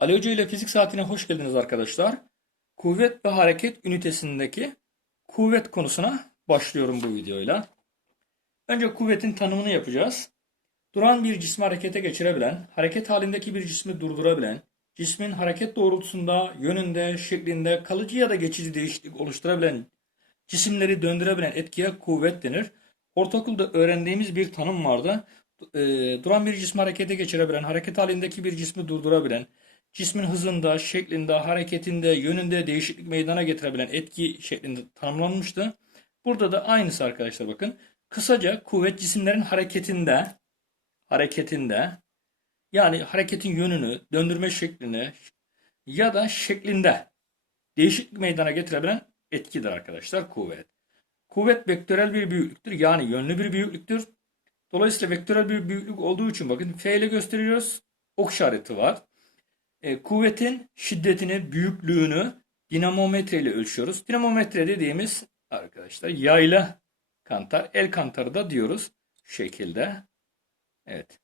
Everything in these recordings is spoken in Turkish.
Ali Hoca ile fizik saatine hoş geldiniz arkadaşlar. Kuvvet ve hareket ünitesindeki kuvvet konusuna başlıyorum bu videoyla. Önce kuvvetin tanımını yapacağız. Duran bir cismi harekete geçirebilen, hareket halindeki bir cismi durdurabilen, cismin hareket doğrultusunda, yönünde, şeklinde kalıcı ya da geçici değişiklik oluşturabilen, cisimleri döndürebilen etkiye kuvvet denir. Ortaokulda öğrendiğimiz bir tanım vardı. E, duran bir cismi harekete geçirebilen, hareket halindeki bir cismi durdurabilen, cismin hızında, şeklinde, hareketinde, yönünde değişiklik meydana getirebilen etki şeklinde tanımlanmıştı. Burada da aynısı arkadaşlar bakın. Kısaca kuvvet cisimlerin hareketinde, hareketinde yani hareketin yönünü, döndürme şeklini ya da şeklinde değişiklik meydana getirebilen etkidir arkadaşlar kuvvet. Kuvvet vektörel bir büyüklüktür. Yani yönlü bir büyüklüktür. Dolayısıyla vektörel bir büyüklük olduğu için bakın F ile gösteriyoruz. Ok işareti var. E, kuvvetin şiddetini, büyüklüğünü dinamometre ile ölçüyoruz. Dinamometre dediğimiz arkadaşlar yaylı kantar, el kantarı da diyoruz şekilde. Evet.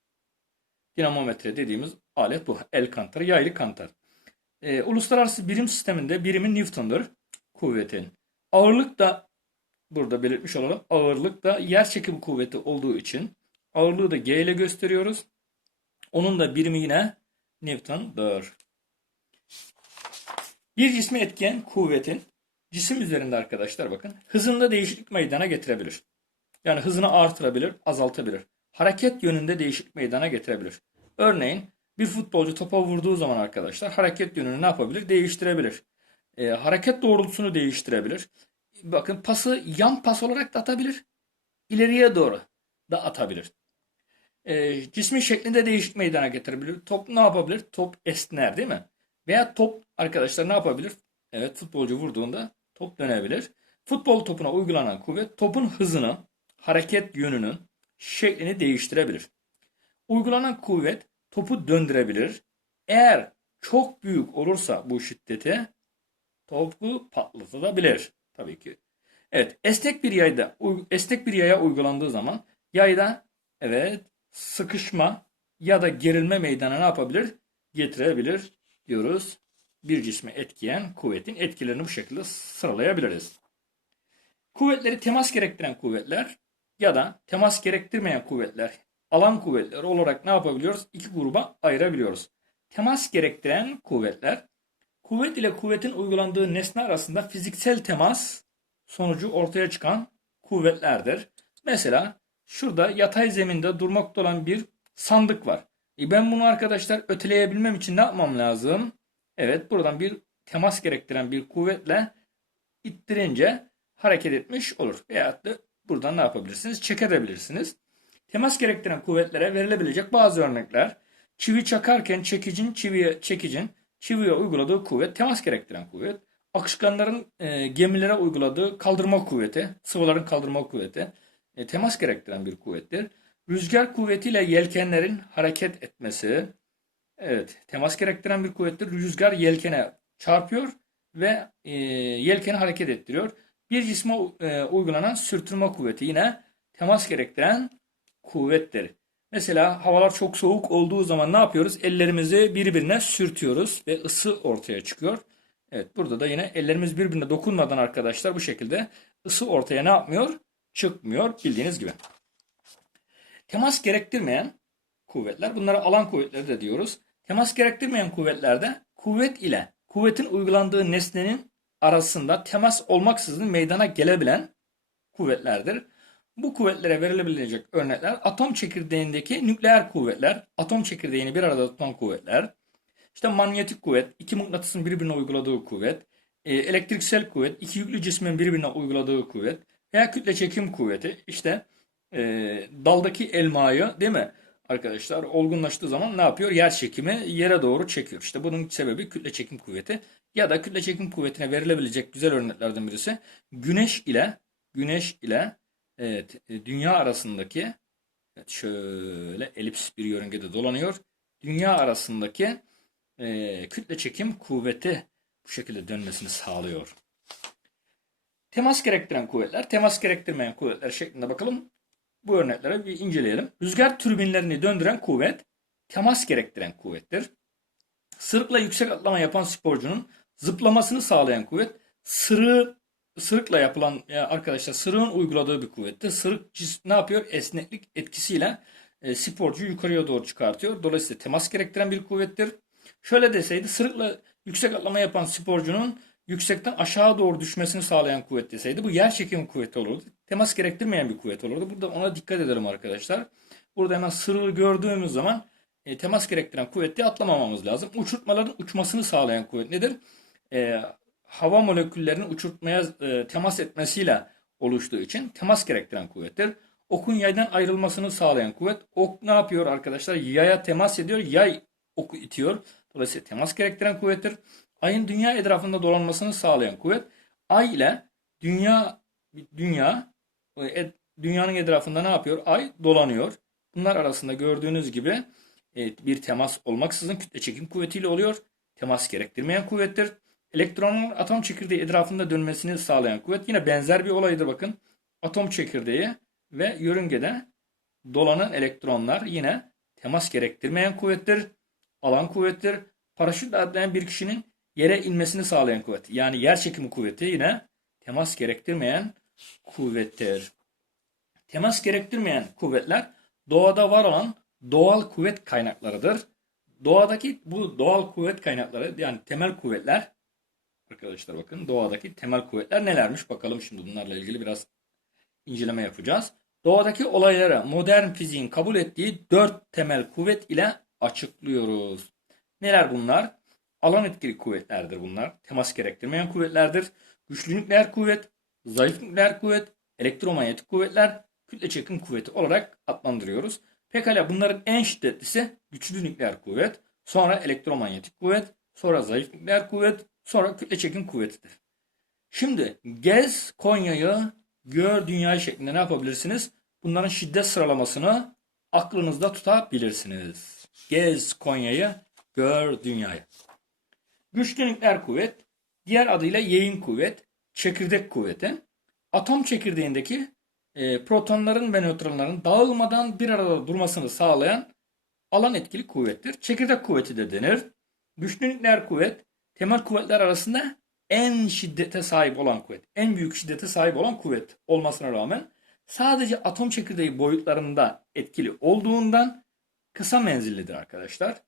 Dinamometre dediğimiz alet bu. El kantarı, yaylı kantar. E, uluslararası birim sisteminde birimi Newton'dur kuvvetin. Ağırlık da burada belirtmiş olalım. Ağırlık da yer çekimi kuvveti olduğu için ağırlığı da G ile gösteriyoruz. Onun da birimi yine Newton'dur. Bir cismi etkileyen kuvvetin cisim üzerinde arkadaşlar bakın hızında değişiklik meydana getirebilir. Yani hızını artırabilir, azaltabilir. Hareket yönünde değişiklik meydana getirebilir. Örneğin bir futbolcu topa vurduğu zaman arkadaşlar hareket yönünü ne yapabilir? Değiştirebilir. E, hareket doğrultusunu değiştirebilir. Bakın pası yan pas olarak da atabilir. İleriye doğru da atabilir. E, cismin şeklinde değişik meydana getirebilir. Top ne yapabilir? Top esner değil mi? Veya top arkadaşlar ne yapabilir? Evet futbolcu vurduğunda top dönebilir. Futbol topuna uygulanan kuvvet topun hızını, hareket yönünün şeklini değiştirebilir. Uygulanan kuvvet topu döndürebilir. Eğer çok büyük olursa bu şiddeti topu patlatabilir. Tabii ki. Evet, esnek bir yayda esnek bir yaya uygulandığı zaman yayda evet sıkışma ya da gerilme meydana ne yapabilir? Getirebilir diyoruz. Bir cisme etkileyen kuvvetin etkilerini bu şekilde sıralayabiliriz. Kuvvetleri temas gerektiren kuvvetler ya da temas gerektirmeyen kuvvetler, alan kuvvetleri olarak ne yapabiliyoruz? İki gruba ayırabiliyoruz. Temas gerektiren kuvvetler, kuvvet ile kuvvetin uygulandığı nesne arasında fiziksel temas sonucu ortaya çıkan kuvvetlerdir. Mesela şurada yatay zeminde durmakta olan bir sandık var. E ben bunu arkadaşlar öteleyebilmem için ne yapmam lazım? Evet buradan bir temas gerektiren bir kuvvetle ittirince hareket etmiş olur. Veyahut da buradan ne yapabilirsiniz? Çekebilirsiniz. Temas gerektiren kuvvetlere verilebilecek bazı örnekler. Çivi çakarken çekicin çiviye çekicin çiviye uyguladığı kuvvet temas gerektiren kuvvet. Akışkanların e, gemilere uyguladığı kaldırma kuvveti, sıvıların kaldırma kuvveti e, temas gerektiren bir kuvvettir. Rüzgar kuvvetiyle yelkenlerin hareket etmesi, evet temas gerektiren bir kuvvettir. Rüzgar yelkene çarpıyor ve e, yelkeni hareket ettiriyor. Bir cisme e, uygulanan sürtünme kuvveti yine temas gerektiren kuvvettir. Mesela havalar çok soğuk olduğu zaman ne yapıyoruz? Ellerimizi birbirine sürtüyoruz ve ısı ortaya çıkıyor. Evet burada da yine ellerimiz birbirine dokunmadan arkadaşlar bu şekilde ısı ortaya ne yapmıyor? Çıkmıyor bildiğiniz gibi. Temas gerektirmeyen kuvvetler bunlara alan kuvvetleri de diyoruz. Temas gerektirmeyen kuvvetlerde kuvvet ile kuvvetin uygulandığı nesnenin arasında temas olmaksızın meydana gelebilen kuvvetlerdir. Bu kuvvetlere verilebilecek örnekler atom çekirdeğindeki nükleer kuvvetler, atom çekirdeğini bir arada tutan kuvvetler, işte manyetik kuvvet, iki mıknatısın birbirine uyguladığı kuvvet, e, elektriksel kuvvet, iki yüklü cismin birbirine uyguladığı kuvvet veya kütle çekim kuvveti. İşte e, daldaki elmayı değil mi arkadaşlar olgunlaştığı zaman ne yapıyor? Yer çekimi yere doğru çekiyor. İşte bunun sebebi kütle çekim kuvveti ya da kütle çekim kuvvetine verilebilecek güzel örneklerden birisi güneş ile güneş ile evet, e, dünya arasındaki evet, şöyle elips bir yörüngede dolanıyor. Dünya arasındaki e, kütle çekim kuvveti bu şekilde dönmesini sağlıyor. Temas gerektiren kuvvetler, temas gerektirmeyen kuvvetler şeklinde bakalım. Bu örneklere bir inceleyelim. Rüzgar türbinlerini döndüren kuvvet temas gerektiren kuvvettir. Sırıkla yüksek atlama yapan sporcunun zıplamasını sağlayan kuvvet sırığı sırıkla yapılan ya arkadaşlar sırığın uyguladığı bir kuvvettir. Sırık ne yapıyor? Esneklik etkisiyle e, sporcuyu yukarıya doğru çıkartıyor. Dolayısıyla temas gerektiren bir kuvvettir. Şöyle deseydi sırıkla yüksek atlama yapan sporcunun yüksekten aşağı doğru düşmesini sağlayan kuvvet deseydi bu yer çekimi kuvveti olurdu. Temas gerektirmeyen bir kuvvet olurdu. Burada ona dikkat edelim arkadaşlar. Burada hemen sırığı gördüğümüz zaman e, temas gerektiren kuvveti atlamamamız lazım. Uçurtmaların uçmasını sağlayan kuvvet nedir? E, hava moleküllerinin uçurtmaya e, temas etmesiyle oluştuğu için temas gerektiren kuvvettir. Okun yaydan ayrılmasını sağlayan kuvvet. Ok ne yapıyor arkadaşlar? Yaya temas ediyor. Yay oku itiyor. Dolayısıyla temas gerektiren kuvvettir. Ayın dünya etrafında dolanmasını sağlayan kuvvet. Ay ile dünya dünya e, dünyanın etrafında ne yapıyor? Ay dolanıyor. Bunlar arasında gördüğünüz gibi e, bir temas olmaksızın kütle çekim kuvvetiyle oluyor. Temas gerektirmeyen kuvvettir. Elektronun atom çekirdeği etrafında dönmesini sağlayan kuvvet yine benzer bir olaydır bakın. Atom çekirdeği ve yörüngede dolanan elektronlar yine temas gerektirmeyen kuvvettir. Alan kuvvettir. Paraşütle atlayan bir kişinin yere inmesini sağlayan kuvvet. Yani yer çekimi kuvveti yine temas gerektirmeyen kuvvettir. Temas gerektirmeyen kuvvetler doğada var olan doğal kuvvet kaynaklarıdır. Doğadaki bu doğal kuvvet kaynakları yani temel kuvvetler arkadaşlar bakın doğadaki temel kuvvetler nelermiş bakalım şimdi bunlarla ilgili biraz inceleme yapacağız. Doğadaki olaylara modern fiziğin kabul ettiği dört temel kuvvet ile açıklıyoruz. Neler bunlar? Alan etkili kuvvetlerdir bunlar. Temas gerektirmeyen kuvvetlerdir. Güçlü nükleer kuvvet, zayıf nükleer kuvvet, elektromanyetik kuvvetler, kütle çekim kuvveti olarak adlandırıyoruz. Pekala bunların en şiddetlisi güçlü nükleer kuvvet, sonra elektromanyetik kuvvet, sonra zayıf nükleer kuvvet, sonra kütle çekim kuvvetidir. Şimdi gez Konya'yı gör dünyayı şeklinde ne yapabilirsiniz? Bunların şiddet sıralamasını aklınızda tutabilirsiniz. Gez Konya'yı gör dünyayı. Güçlü nükleer kuvvet, diğer adıyla yayın kuvvet, çekirdek kuvveti, atom çekirdeğindeki e, protonların ve nötronların dağılmadan bir arada durmasını sağlayan alan etkili kuvvettir. Çekirdek kuvveti de denir. Güçlü nükleer kuvvet, temel kuvvetler arasında en şiddete sahip olan kuvvet, en büyük şiddete sahip olan kuvvet olmasına rağmen sadece atom çekirdeği boyutlarında etkili olduğundan kısa menzillidir arkadaşlar.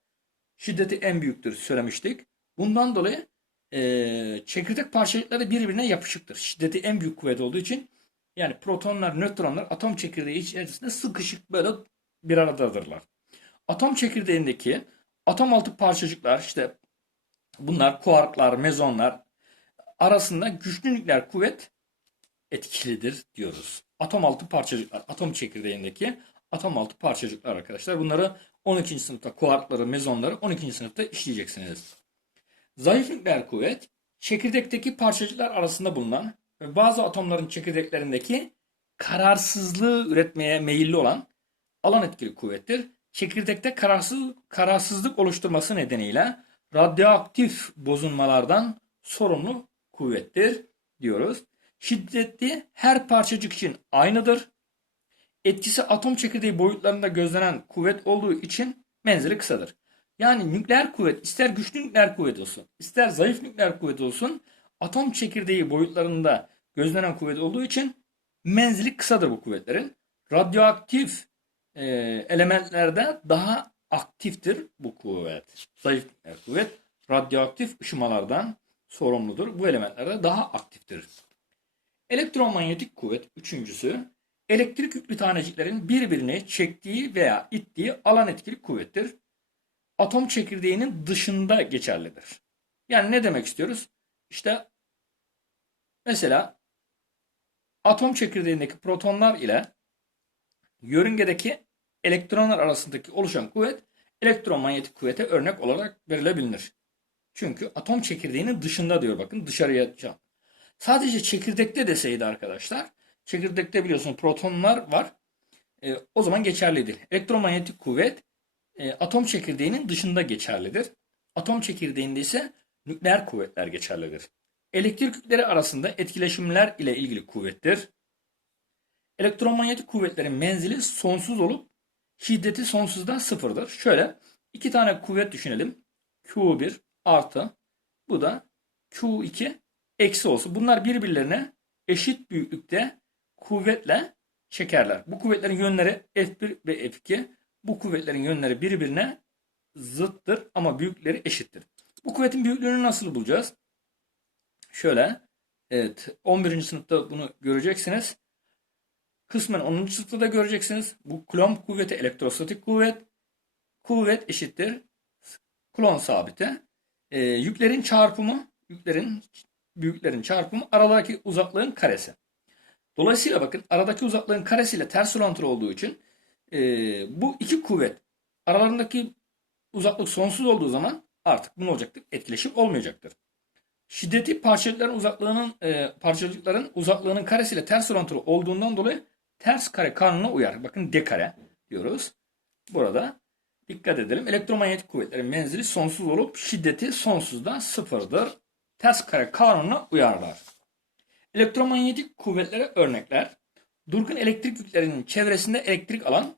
Şiddeti en büyüktür söylemiştik. Bundan dolayı e, çekirdek parçacıkları birbirine yapışıktır. Şiddeti en büyük kuvvet olduğu için yani protonlar, nötronlar atom çekirdeği içerisinde sıkışık böyle bir aradadırlar. Atom çekirdeğindeki atom altı parçacıklar işte bunlar kuarklar, mezonlar arasında güçlü nükleer kuvvet etkilidir diyoruz. Atom altı parçacıklar, atom çekirdeğindeki atom altı parçacıklar arkadaşlar. Bunları 12. sınıfta kuarkları, mezonları 12. sınıfta işleyeceksiniz. Zayıf nükleer kuvvet çekirdekteki parçacıklar arasında bulunan ve bazı atomların çekirdeklerindeki kararsızlığı üretmeye meyilli olan alan etkili kuvvettir. Çekirdekte kararsız, kararsızlık oluşturması nedeniyle radyoaktif bozulmalardan sorumlu kuvvettir diyoruz. Şiddetli her parçacık için aynıdır. Etkisi atom çekirdeği boyutlarında gözlenen kuvvet olduğu için menzili kısadır. Yani nükleer kuvvet ister güçlü nükleer kuvvet olsun, ister zayıf nükleer kuvvet olsun atom çekirdeği boyutlarında gözlenen kuvvet olduğu için menzili kısadır bu kuvvetlerin. Radyoaktif e, elementlerde daha aktiftir bu kuvvet. Zayıf nükleer kuvvet radyoaktif ışımalardan sorumludur. Bu elementlerde daha aktiftir. Elektromanyetik kuvvet üçüncüsü elektrik yüklü taneciklerin birbirini çektiği veya ittiği alan etkili kuvvettir. Atom çekirdeğinin dışında geçerlidir. Yani ne demek istiyoruz? İşte mesela atom çekirdeğindeki protonlar ile yörüngedeki elektronlar arasındaki oluşan kuvvet elektromanyetik kuvvete örnek olarak verilebilir. Çünkü atom çekirdeğinin dışında diyor bakın dışarıya can. Sadece çekirdekte deseydi arkadaşlar. Çekirdekte biliyorsun protonlar var. E, o zaman geçerli değil. Elektromanyetik kuvvet e, atom çekirdeğinin dışında geçerlidir. Atom çekirdeğinde ise nükleer kuvvetler geçerlidir. Elektrik yükleri arasında etkileşimler ile ilgili kuvvettir. Elektromanyetik kuvvetlerin menzili sonsuz olup şiddeti sonsuzdan sıfırdır. Şöyle iki tane kuvvet düşünelim. Q1 artı bu da Q2 eksi olsun. Bunlar birbirlerine eşit büyüklükte kuvvetle çekerler. Bu kuvvetlerin yönleri F1 ve F2. Bu kuvvetlerin yönleri birbirine zıttır ama büyükleri eşittir. Bu kuvvetin büyüklüğünü nasıl bulacağız? Şöyle. Evet. 11. sınıfta bunu göreceksiniz. Kısmen 10. sınıfta da göreceksiniz. Bu Coulomb kuvveti elektrostatik kuvvet. Kuvvet eşittir. Coulomb sabiti. Ee, yüklerin çarpımı, yüklerin büyüklerin çarpımı aradaki uzaklığın karesi. Dolayısıyla bakın aradaki uzaklığın karesiyle ters orantılı olduğu için e, bu iki kuvvet aralarındaki uzaklık sonsuz olduğu zaman artık ne olacaktır? Etkileşim olmayacaktır. Şiddeti parçacıkların uzaklığının e, parçacıkların uzaklığının karesiyle ters orantılı olduğundan dolayı ters kare kanununa uyar. Bakın d kare diyoruz. Burada dikkat edelim. Elektromanyetik kuvvetlerin menzili sonsuz olup şiddeti sonsuzda sıfırdır. Ters kare kanununa uyarlar. Elektromanyetik kuvvetlere örnekler. Durgun elektrik yüklerinin çevresinde elektrik alan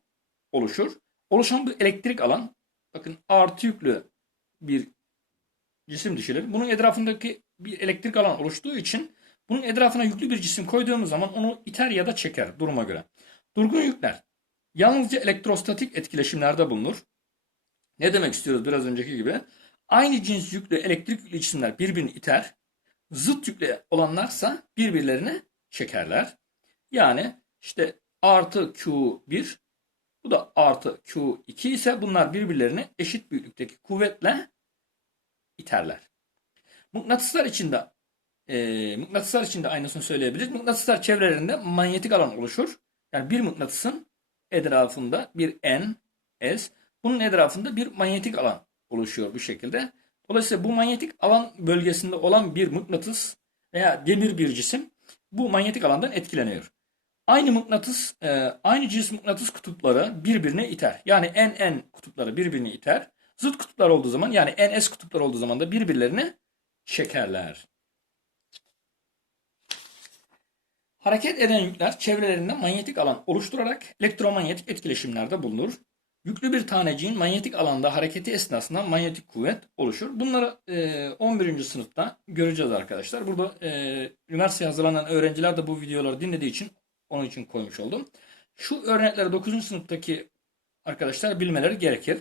oluşur. Oluşan bu elektrik alan bakın artı yüklü bir cisim düşünelim. Bunun etrafındaki bir elektrik alan oluştuğu için bunun etrafına yüklü bir cisim koyduğumuz zaman onu iter ya da çeker duruma göre. Durgun yükler yalnızca elektrostatik etkileşimlerde bulunur. Ne demek istiyoruz biraz önceki gibi? Aynı cins yüklü elektrik yüklü cisimler birbirini iter. Zıt yüklü olanlarsa birbirlerini çekerler. Yani işte artı Q1 bu da artı Q2 ise bunlar birbirlerini eşit büyüklükteki kuvvetle iterler. Mıknatıslar içinde e, mıknatıslar içinde aynısını söyleyebiliriz. Mıknatıslar çevrelerinde manyetik alan oluşur. Yani bir mıknatısın etrafında bir N, S, bunun etrafında bir manyetik alan oluşuyor bu şekilde. Dolayısıyla bu manyetik alan bölgesinde olan bir mıknatıs veya demir bir cisim bu manyetik alandan etkileniyor. Aynı mıknatıs, e, aynı cins mıknatıs kutupları birbirine iter. Yani N-N kutupları birbirini iter. Zıt kutuplar olduğu zaman yani NS kutuplar olduğu zaman da birbirlerini çekerler. Hareket eden yükler çevrelerinde manyetik alan oluşturarak elektromanyetik etkileşimlerde bulunur. Yüklü bir taneciğin manyetik alanda hareketi esnasında manyetik kuvvet oluşur. Bunları e, 11. sınıfta göreceğiz arkadaşlar. Burada e, üniversiteye hazırlanan öğrenciler de bu videoları dinlediği için onun için koymuş oldum. Şu örnekleri 9. sınıftaki arkadaşlar bilmeleri gerekir.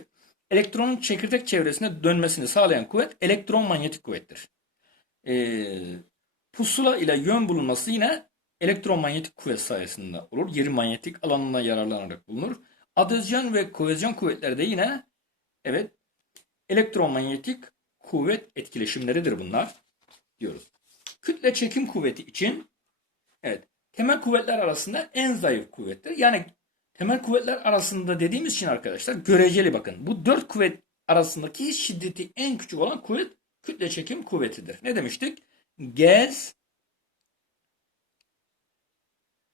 Elektronun çekirdek çevresinde dönmesini sağlayan kuvvet elektron manyetik kuvvettir. E, pusula ile yön bulunması yine elektromanyetik kuvvet sayesinde olur. Yeri manyetik alanına yararlanarak bulunur. Adezyon ve kohezyon kuvvetleri de yine evet elektromanyetik kuvvet etkileşimleridir bunlar diyoruz. Kütle çekim kuvveti için evet temel kuvvetler arasında en zayıf kuvvettir. Yani temel kuvvetler arasında dediğimiz için arkadaşlar göreceli bakın. Bu dört kuvvet arasındaki şiddeti en küçük olan kuvvet kütle çekim kuvvetidir. Ne demiştik? Gez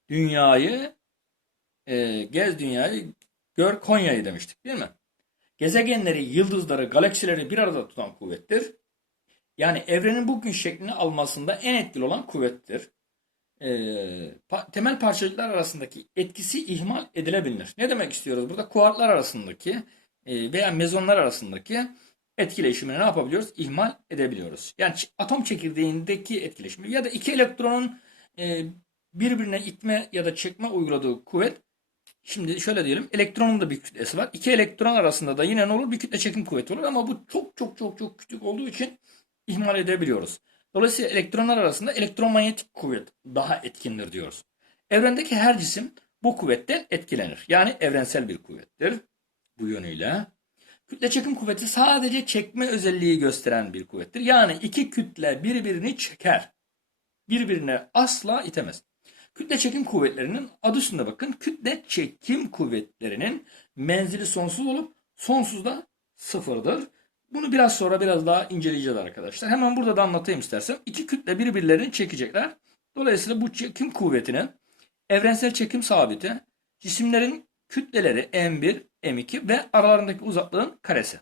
dünyayı e, gez dünyayı gör Konya'yı demiştik değil mi? Gezegenleri, yıldızları, galaksileri bir arada tutan kuvvettir. Yani evrenin bugün şeklini almasında en etkili olan kuvvettir. E, pa- temel parçacıklar arasındaki etkisi ihmal edilebilir. Ne demek istiyoruz? Burada kuarklar arasındaki e, veya mezonlar arasındaki etkileşimini ne yapabiliyoruz? İhmal edebiliyoruz. Yani atom çekirdeğindeki etkileşimi ya da iki elektronun e, birbirine itme ya da çekme uyguladığı kuvvet Şimdi şöyle diyelim elektronun da bir kütlesi var. İki elektron arasında da yine ne olur? Bir kütle çekim kuvveti olur ama bu çok çok çok çok küçük olduğu için ihmal edebiliyoruz. Dolayısıyla elektronlar arasında elektromanyetik kuvvet daha etkindir diyoruz. Evrendeki her cisim bu kuvvetten etkilenir. Yani evrensel bir kuvvettir bu yönüyle. Kütle çekim kuvveti sadece çekme özelliği gösteren bir kuvvettir. Yani iki kütle birbirini çeker. Birbirine asla itemez. Kütle çekim kuvvetlerinin adı üstünde bakın. Kütle çekim kuvvetlerinin menzili sonsuz olup sonsuz da sıfırdır. Bunu biraz sonra biraz daha inceleyeceğiz arkadaşlar. Hemen burada da anlatayım istersem. İki kütle birbirlerini çekecekler. Dolayısıyla bu çekim kuvvetinin evrensel çekim sabiti cisimlerin kütleleri M1, M2 ve aralarındaki uzaklığın karesi.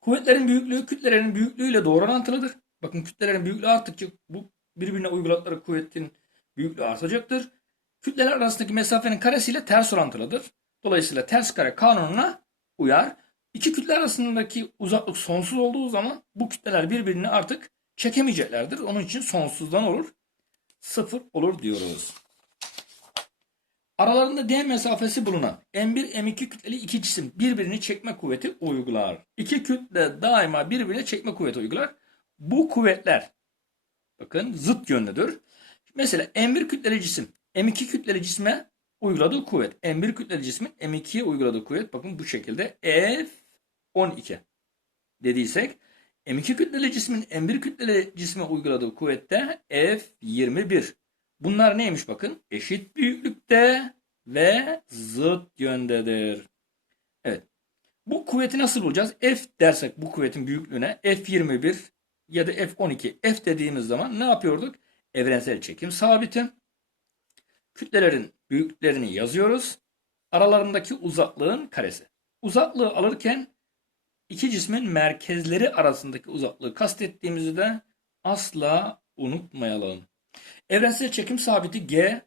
Kuvvetlerin büyüklüğü kütlelerin büyüklüğüyle doğru orantılıdır. Bakın kütlelerin büyüklüğü arttıkça bu birbirine uyguladıkları kuvvetin büyüklüğü artacaktır. Kütleler arasındaki mesafenin karesiyle ters orantılıdır. Dolayısıyla ters kare kanununa uyar. İki kütle arasındaki uzaklık sonsuz olduğu zaman bu kütleler birbirini artık çekemeyeceklerdir. Onun için sonsuzdan olur. Sıfır olur diyoruz. Aralarında D mesafesi bulunan M1, M2 kütleli iki cisim birbirini çekme kuvveti uygular. İki kütle daima birbirine çekme kuvveti uygular. Bu kuvvetler bakın zıt yönlüdür. Mesela M1 kütleli cisim M2 kütleli cisme uyguladığı kuvvet. M1 kütleli cismin M2'ye uyguladığı kuvvet bakın bu şekilde F12 dediysek M2 kütleli cismin M1 kütleli cisme uyguladığı kuvvette F21. Bunlar neymiş bakın? Eşit büyüklükte ve zıt yöndedir. Evet. Bu kuvveti nasıl bulacağız? F dersek bu kuvvetin büyüklüğüne F21 ya da F12. F dediğimiz zaman ne yapıyorduk? Evrensel çekim sabiti. Kütlelerin büyüklüklerini yazıyoruz. Aralarındaki uzaklığın karesi. Uzaklığı alırken iki cismin merkezleri arasındaki uzaklığı kastettiğimizi de asla unutmayalım. Evrensel çekim sabiti G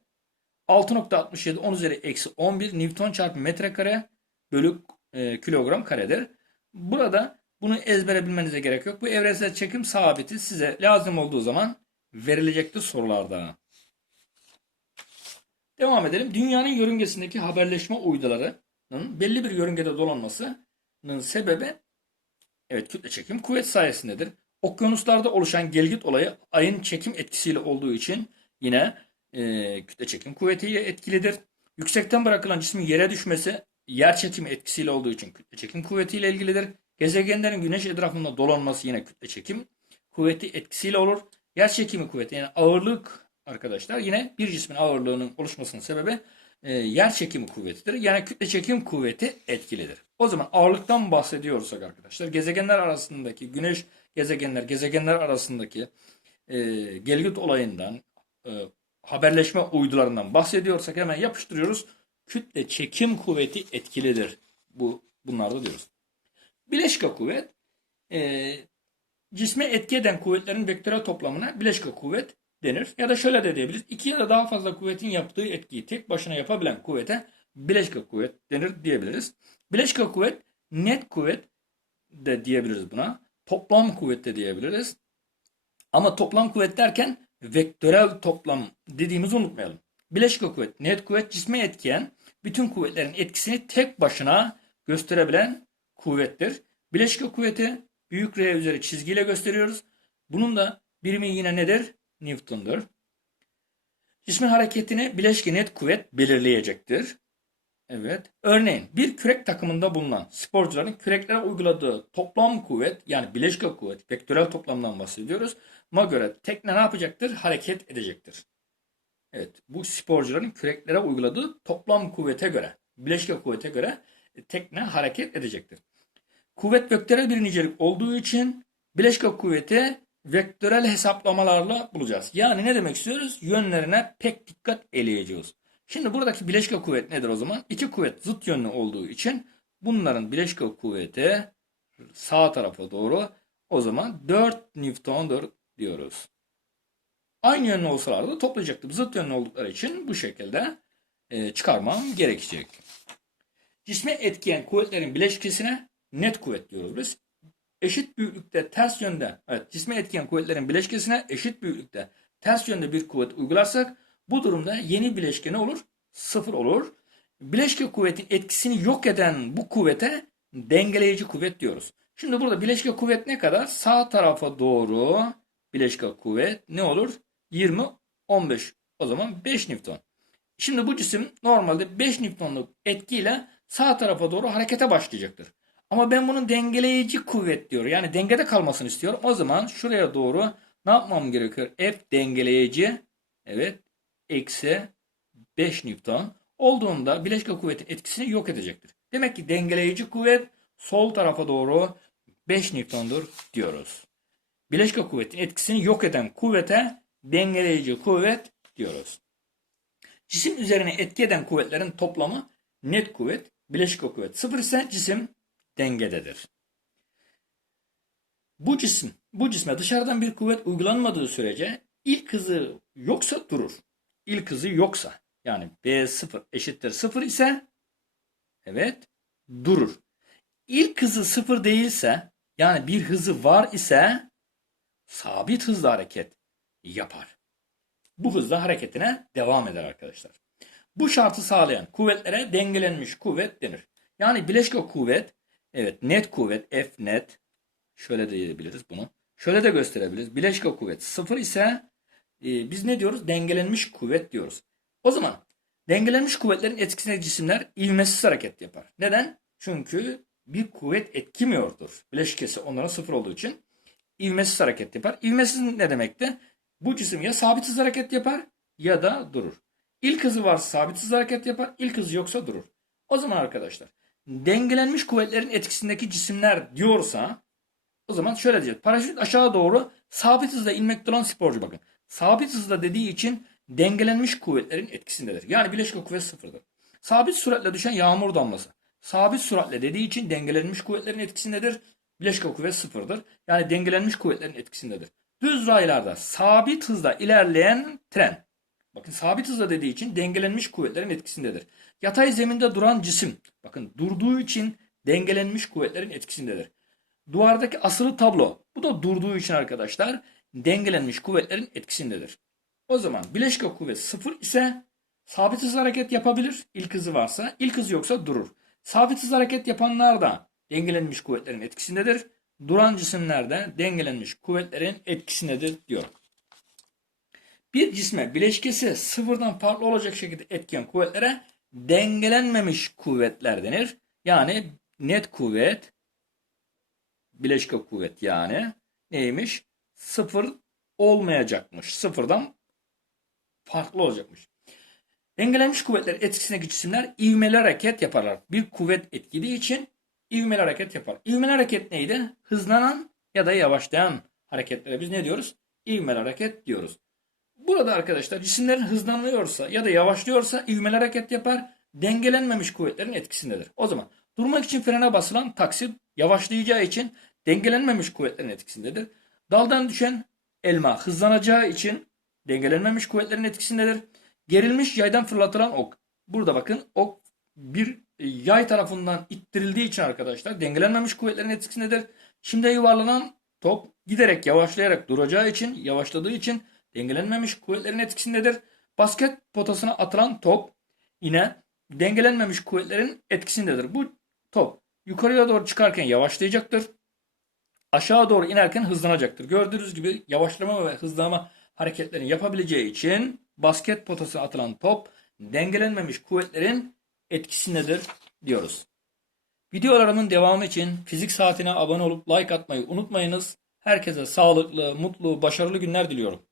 6.67 10 üzeri eksi 11 Newton çarpı metrekare bölü e, kilogram karedir. Burada bunu ezbere bilmenize gerek yok. Bu evrensel çekim sabiti size lazım olduğu zaman verilecektir sorularda. Devam edelim. Dünyanın yörüngesindeki haberleşme uydularının belli bir yörüngede dolanmasının sebebi evet kütle çekim kuvvet sayesindedir. Okyanuslarda oluşan gelgit olayı ayın çekim etkisiyle olduğu için yine e, kütle çekim kuvvetiyle etkilidir. Yüksekten bırakılan cismin yere düşmesi yer çekimi etkisiyle olduğu için kütle çekim kuvvetiyle ilgilidir. Gezegenlerin güneş etrafında dolanması yine kütle çekim kuvveti etkisiyle olur. Yer çekimi kuvveti yani ağırlık arkadaşlar yine bir cismin ağırlığının oluşmasının sebebi e, yer çekimi kuvvetidir. Yani kütle çekim kuvveti etkilidir. O zaman ağırlıktan bahsediyorsak arkadaşlar gezegenler arasındaki güneş gezegenler gezegenler arasındaki e, gelgit olayından e, haberleşme uydularından bahsediyorsak hemen yapıştırıyoruz. Kütle çekim kuvveti etkilidir. Bu bunlarda diyoruz. Bileşke kuvvet e, cisme etki eden kuvvetlerin vektörel toplamına bileşke kuvvet denir. Ya da şöyle de diyebiliriz. İki ya da daha fazla kuvvetin yaptığı etkiyi tek başına yapabilen kuvvete bileşke kuvvet denir diyebiliriz. Bileşke kuvvet net kuvvet de diyebiliriz buna. Toplam kuvvet de diyebiliriz. Ama toplam kuvvet derken vektörel toplam dediğimizi unutmayalım. Bileşke kuvvet, net kuvvet cisme etkiyen bütün kuvvetlerin etkisini tek başına gösterebilen kuvvettir. Bileşke kuvveti büyük R üzeri çizgiyle gösteriyoruz. Bunun da birimi yine nedir? Newton'dur. Cismin hareketini bileşke net kuvvet belirleyecektir. Evet. Örneğin bir kürek takımında bulunan sporcuların küreklere uyguladığı toplam kuvvet yani bileşke kuvvet, vektörel toplamdan bahsediyoruz. Ma göre tekne ne yapacaktır? Hareket edecektir. Evet. Bu sporcuların küreklere uyguladığı toplam kuvvete göre, bileşke kuvvete göre tekne hareket edecektir. Kuvvet vektörel bir nicelik olduğu için bileşke kuvveti vektörel hesaplamalarla bulacağız. Yani ne demek istiyoruz? Yönlerine pek dikkat eleyeceğiz. Şimdi buradaki bileşke kuvvet nedir o zaman? İki kuvvet zıt yönlü olduğu için bunların bileşke kuvveti sağ tarafa doğru o zaman 4 Newton'dur diyoruz. Aynı yönlü olsalardı da toplayacaktım. Zıt yönlü oldukları için bu şekilde e, çıkarmam gerekecek. Cisme etkiyen kuvvetlerin bileşkesine net kuvvet diyoruz. Eşit büyüklükte ters yönde, evet cisme etkiyen kuvvetlerin bileşkesine eşit büyüklükte ters yönde bir kuvvet uygularsak bu durumda yeni bileşke ne olur? Sıfır olur. Bileşke kuvvetin etkisini yok eden bu kuvvete dengeleyici kuvvet diyoruz. Şimdi burada bileşke kuvvet ne kadar? Sağ tarafa doğru bileşke kuvvet ne olur? 20, 15. O zaman 5 Newton. Şimdi bu cisim normalde 5 Newton'luk etkiyle sağ tarafa doğru harekete başlayacaktır. Ama ben bunun dengeleyici kuvvet diyor. Yani dengede kalmasını istiyorum. O zaman şuraya doğru ne yapmam gerekiyor? F dengeleyici evet eksi 5 Newton olduğunda bileşke kuvvetin etkisini yok edecektir. Demek ki dengeleyici kuvvet sol tarafa doğru 5 Newton'dur diyoruz. Bileşke kuvvetin etkisini yok eden kuvvete dengeleyici kuvvet diyoruz. Cisim üzerine etki eden kuvvetlerin toplamı net kuvvet, bileşke kuvvet. Sıfır ise cisim dengededir. Bu cisim, bu cisme dışarıdan bir kuvvet uygulanmadığı sürece ilk hızı yoksa durur. İlk hızı yoksa yani B0 eşittir 0 ise evet durur. ilk hızı sıfır değilse yani bir hızı var ise sabit hızla hareket yapar. Bu hızla hareketine devam eder arkadaşlar. Bu şartı sağlayan kuvvetlere dengelenmiş kuvvet denir. Yani bileşke kuvvet, evet net kuvvet F net, şöyle de diyebiliriz bunu. Şöyle de gösterebiliriz. Bileşke kuvvet sıfır ise e, biz ne diyoruz? Dengelenmiş kuvvet diyoruz. O zaman dengelenmiş kuvvetlerin etkisine cisimler ivmesiz hareket yapar. Neden? Çünkü bir kuvvet etkimiyordur. Bileşkesi onlara sıfır olduğu için ivmesiz hareket yapar. İvmesiz ne demekti? Bu cisim ya sabit hız hareket yapar ya da durur. İlk hızı varsa sabit hız hareket yapar, ilk hızı yoksa durur. O zaman arkadaşlar dengelenmiş kuvvetlerin etkisindeki cisimler diyorsa o zaman şöyle diyeceğiz. Paraşüt aşağı doğru sabit hızla inmekte olan sporcu bakın. Sabit hızla dediği için dengelenmiş kuvvetlerin etkisindedir. Yani bileşik kuvvet sıfırdır. Sabit süratle düşen yağmur damlası. Sabit süratle dediği için dengelenmiş kuvvetlerin etkisindedir. Bileşik kuvvet sıfırdır. Yani dengelenmiş kuvvetlerin etkisindedir. Düz raylarda sabit hızla ilerleyen tren. Bakın sabit hızla dediği için dengelenmiş kuvvetlerin etkisindedir. Yatay zeminde duran cisim. Bakın durduğu için dengelenmiş kuvvetlerin etkisindedir. Duvardaki asılı tablo. Bu da durduğu için arkadaşlar dengelenmiş kuvvetlerin etkisindedir. O zaman bileşik kuvvet sıfır ise sabit hız hareket yapabilir. İlk hızı varsa, ilk hızı yoksa durur. Sabit hız hareket yapanlar da dengelenmiş kuvvetlerin etkisindedir. Duran cisimler de dengelenmiş kuvvetlerin etkisindedir diyor. Bir cisme bileşkesi sıfırdan farklı olacak şekilde etken kuvvetlere dengelenmemiş kuvvetler denir. Yani net kuvvet, bileşke kuvvet yani neymiş? Sıfır olmayacakmış. Sıfırdan farklı olacakmış. Dengelenmiş kuvvetler etkisindeki cisimler ivmeli hareket yaparlar. Bir kuvvet etkilediği için ivmeli hareket yapar. İvmeli hareket neydi? Hızlanan ya da yavaşlayan hareketlere biz ne diyoruz? İvmeli hareket diyoruz. Burada arkadaşlar cisimlerin hızlanıyorsa ya da yavaşlıyorsa ivmeli hareket yapar. Dengelenmemiş kuvvetlerin etkisindedir. O zaman durmak için frene basılan taksi yavaşlayacağı için dengelenmemiş kuvvetlerin etkisindedir. Daldan düşen elma hızlanacağı için dengelenmemiş kuvvetlerin etkisindedir. Gerilmiş yaydan fırlatılan ok. Burada bakın ok bir yay tarafından ittirildiği için arkadaşlar dengelenmemiş kuvvetlerin etkisindedir. Şimdi yuvarlanan top giderek yavaşlayarak duracağı için yavaşladığı için dengelenmemiş kuvvetlerin etkisindedir. Basket potasına atılan top yine dengelenmemiş kuvvetlerin etkisindedir. Bu top yukarıya doğru çıkarken yavaşlayacaktır. Aşağı doğru inerken hızlanacaktır. Gördüğünüz gibi yavaşlama ve hızlama hareketlerini yapabileceği için basket potasına atılan top dengelenmemiş kuvvetlerin etkisindedir diyoruz. Videolarımın devamı için fizik saatine abone olup like atmayı unutmayınız. Herkese sağlıklı, mutlu, başarılı günler diliyorum.